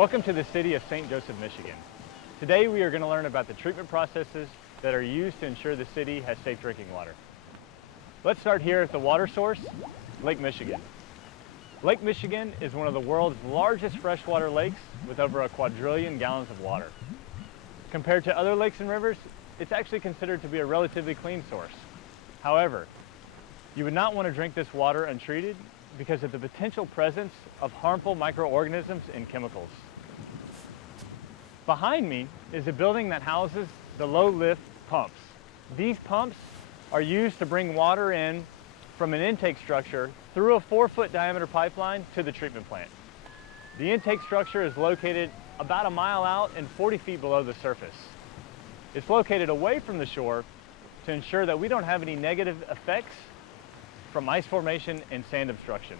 Welcome to the city of St. Joseph, Michigan. Today we are going to learn about the treatment processes that are used to ensure the city has safe drinking water. Let's start here at the water source, Lake Michigan. Lake Michigan is one of the world's largest freshwater lakes with over 1 quadrillion gallons of water. Compared to other lakes and rivers, it's actually considered to be a relatively clean source. However, you would not want to drink this water untreated because of the potential presence of harmful microorganisms and chemicals. Behind me is a building that houses the low-lift pumps. These pumps are used to bring water in from an intake structure through a 4-foot diameter pipeline to the treatment plant. The intake structure is located about a mile out and 40 feet below the surface. It's located away from the shore to ensure that we don't have any negative effects from ice formation and sand obstruction.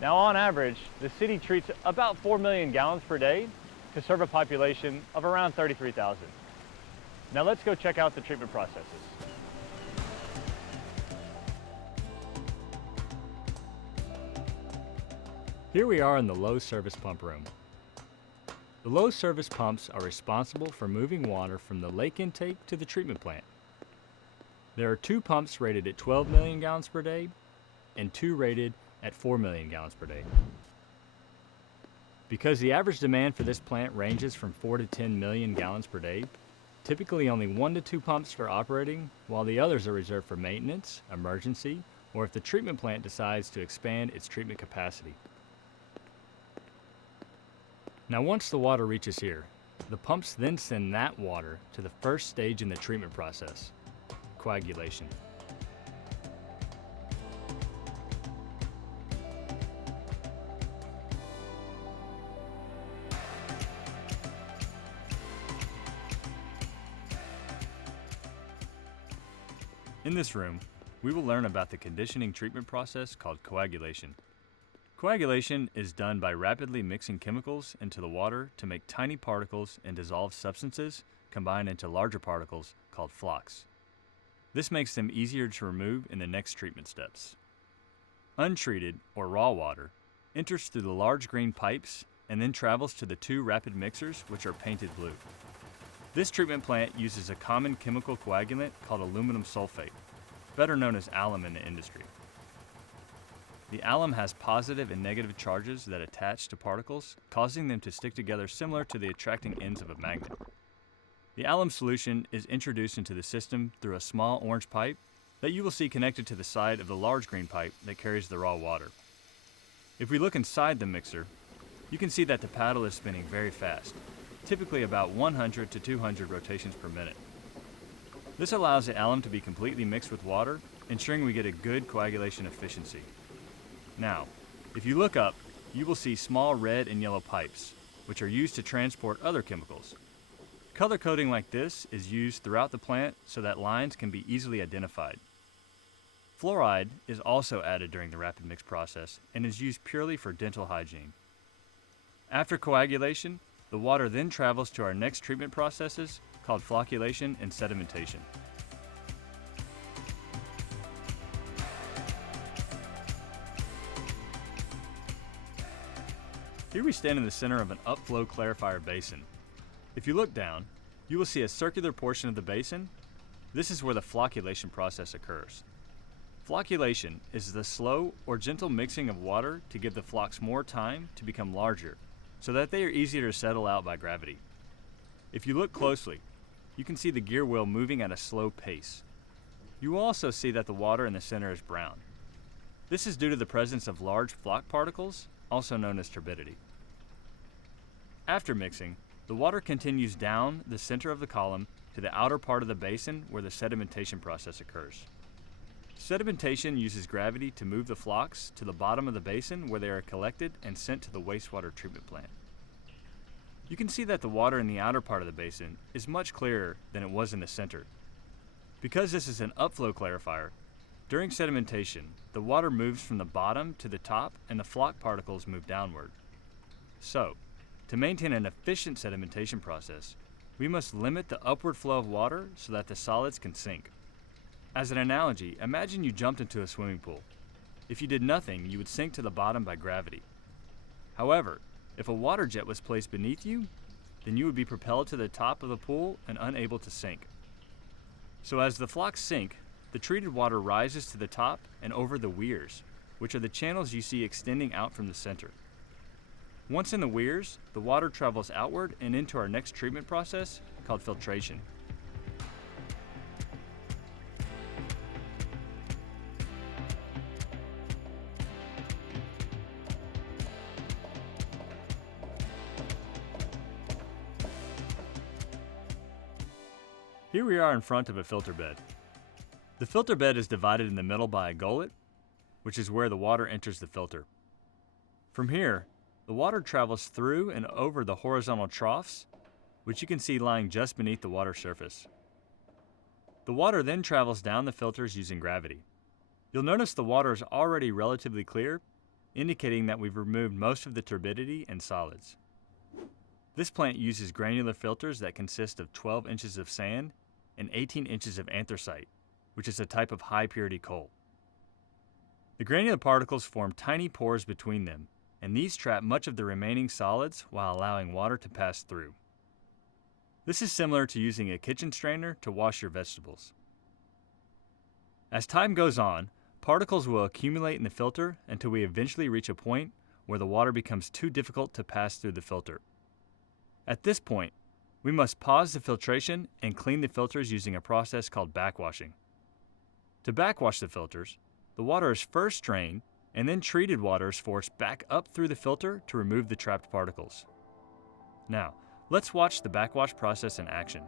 Now, on average, the city treats about 4 million gallons per day to serve a population of around 33,000. Now let's go check out the treatment processes. Here we are in the low service pump room. The low service pumps are responsible for moving water from the lake intake to the treatment plant. There are 2 pumps rated at 12 million gallons per day and 2 rated at 4 million gallons per day. Because the average demand for this plant ranges from 4 to 10 million gallons per day, typically only 1 to 2 pumps are operating, while the others are reserved for maintenance, emergency, or if the treatment plant decides to expand its treatment capacity. Now, once the water reaches here, the pumps then send that water to the first stage in the treatment process, coagulation. In this room, we will learn about the conditioning treatment process called coagulation. Coagulation is done by rapidly mixing chemicals into the water to make tiny particles and dissolved substances combine into larger particles called flocks. This makes them easier to remove in the next treatment steps. Untreated, or raw water, enters through the large green pipes and then travels to the 2 rapid mixers, which are painted blue. This treatment plant uses a common chemical coagulant called aluminum sulfate, better known as alum in the industry. The alum has positive and negative charges that attach to particles, causing them to stick together similar to the attracting ends of a magnet. The alum solution is introduced into the system through a small orange pipe that you will see connected to the side of the large green pipe that carries the raw water. If we look inside the mixer, you can see that the paddle is spinning very fast, typically about 100 to 200 rotations per minute. This allows the alum to be completely mixed with water, ensuring we get a good coagulation efficiency. Now, if you look up, you will see small red and yellow pipes, which are used to transport other chemicals. Color coding like this is used throughout the plant so that lines can be easily identified. Fluoride is also added during the rapid mix process and is used purely for dental hygiene. After coagulation, the water then travels to our next treatment processes called flocculation and sedimentation. Here we stand in the center of an upflow clarifier basin. If you look down, you will see a circular portion of the basin. This is where the flocculation process occurs. Flocculation is the slow or gentle mixing of water to give the flocks more time to become larger, so that they are easier to settle out by gravity. If you look closely, you can see the gear wheel moving at a slow pace. You will also see that the water in the center is brown. This is due to the presence of large flock particles, also known as turbidity. After mixing, the water continues down the center of the column to the outer part of the basin where the sedimentation process occurs. Sedimentation uses gravity to move the flocks to the bottom of the basin where they are collected and sent to the wastewater treatment plant. You can see that the water in the outer part of the basin is much clearer than it was in the center. Because this is an upflow clarifier, during sedimentation, the water moves from the bottom to the top and the flock particles move downward. So, to maintain an efficient sedimentation process, we must limit the upward flow of water so that the solids can sink. As an analogy, imagine you jumped into a swimming pool. If you did nothing, you would sink to the bottom by gravity. However, If a water jet was placed beneath you, then you would be propelled to the top of the pool and unable to sink. So as the flocks sink, the treated water rises to the top and over the weirs, which are the channels you see extending out from the center. Once in the weirs, the water travels outward and into our next treatment process called filtration. Here we are in front of a filter bed. The filter bed is divided in the middle by a gullet, which is where the water enters the filter. From here, the water travels through and over the horizontal troughs, which you can see lying just beneath the water surface. The water then travels down the filters using gravity. You'll notice the water is already relatively clear, indicating that we've removed most of the turbidity and solids. This plant uses granular filters that consist of 12 inches of sand and 18 inches of anthracite, which is a type of high purity coal. The granular particles form tiny pores between them, and these trap much of the remaining solids while allowing water to pass through. This is similar to using a kitchen strainer to wash your vegetables. As time goes on, particles will accumulate in the filter until we eventually reach a point where the water becomes too difficult to pass through the filter. At this point, we must pause the filtration and clean the filters using a process called backwashing. To backwash the filters, the water is first drained and then treated water is forced back up through the filter to remove the trapped particles. Now, let's watch the backwash process in action.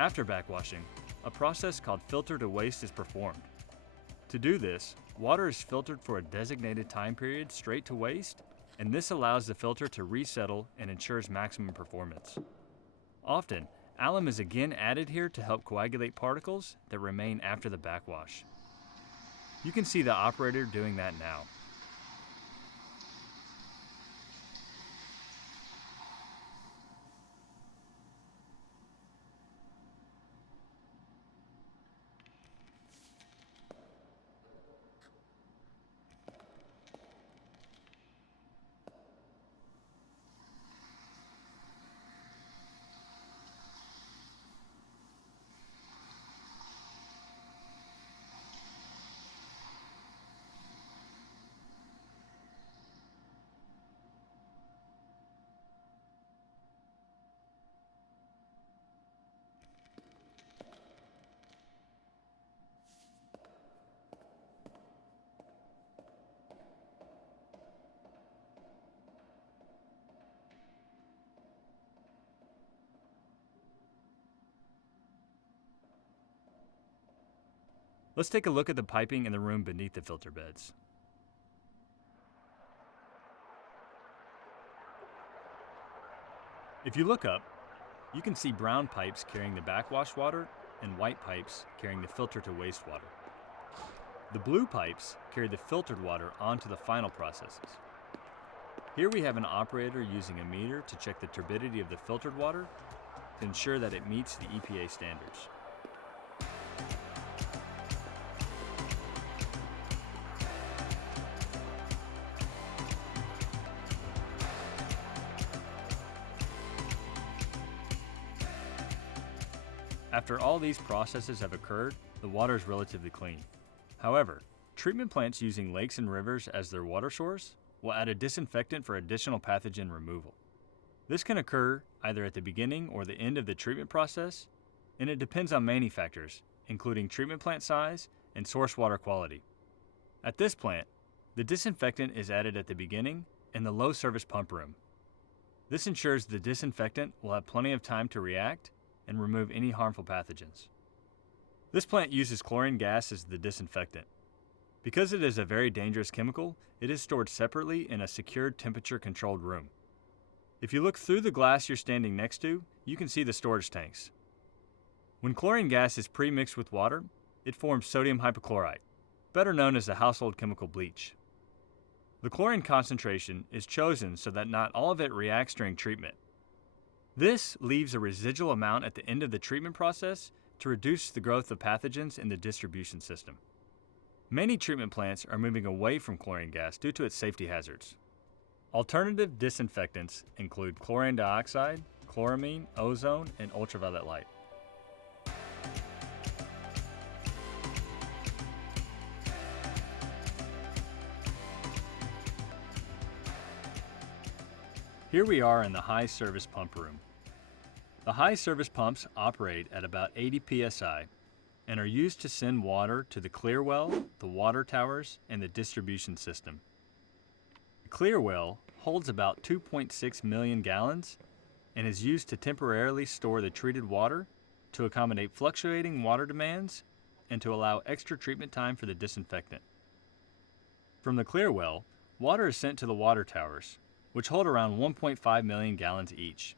After backwashing, a process called filter to waste is performed. To do this, water is filtered for a designated time period straight to waste, and this allows the filter to resettle and ensures maximum performance. Often, alum is again added here to help coagulate particles that remain after the backwash. You can see the operator doing that now. Let's take a look at the piping in the room beneath the filter beds. If you look up, you can see brown pipes carrying the backwash water and white pipes carrying the filter to wastewater. The blue pipes carry the filtered water onto the final processes. Here we have an operator using a meter to check the turbidity of the filtered water to ensure that it meets the EPA standards. After all these processes have occurred, the water is relatively clean. However, treatment plants using lakes and rivers as their water source will add a disinfectant for additional pathogen removal. This can occur either at the beginning or the end of the treatment process, and it depends on many factors, including treatment plant size and source water quality. At this plant, the disinfectant is added at the beginning in the low service pump room. This ensures the disinfectant will have plenty of time to react and remove any harmful pathogens. This plant uses chlorine gas as the disinfectant. Because it is a very dangerous chemical, it is stored separately in a secured temperature-controlled room. If you look through the glass you're standing next to, you can see the storage tanks. When chlorine gas is pre-mixed with water, it forms sodium hypochlorite, better known as the household chemical bleach. The chlorine concentration is chosen so that not all of it reacts during treatment. This leaves a residual amount at the end of the treatment process to reduce the growth of pathogens in the distribution system. Many treatment plants are moving away from chlorine gas due to its safety hazards. Alternative disinfectants include chlorine dioxide, chloramine, ozone, and ultraviolet light. Here we are in the high service pump room. The high service pumps operate at about 80 psi and are used to send water to the clear well, the water towers, and the distribution system. The clear well holds about 2.6 million gallons and is used to temporarily store the treated water to accommodate fluctuating water demands and to allow extra treatment time for the disinfectant. From the clear well, water is sent to the water towers, which hold around 1.5 million gallons each.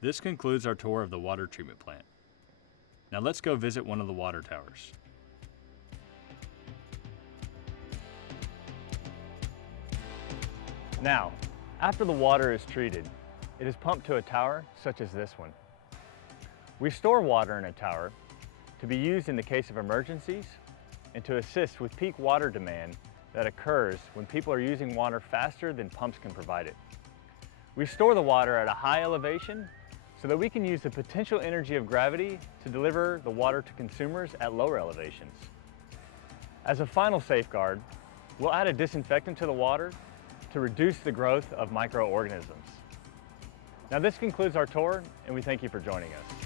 This concludes our tour of the water treatment plant. Now let's go visit one of the water towers. Now, after the water is treated, it is pumped to a tower such as this one. We store water in a tower to be used in the case of emergencies and to assist with peak water demand that occurs when people are using water faster than pumps can provide it. We store the water at a high elevation so that we can use the potential energy of gravity to deliver the water to consumers at lower elevations. As a final safeguard, we'll add a disinfectant to the water to reduce the growth of microorganisms. Now this concludes our tour, and we thank you for joining us.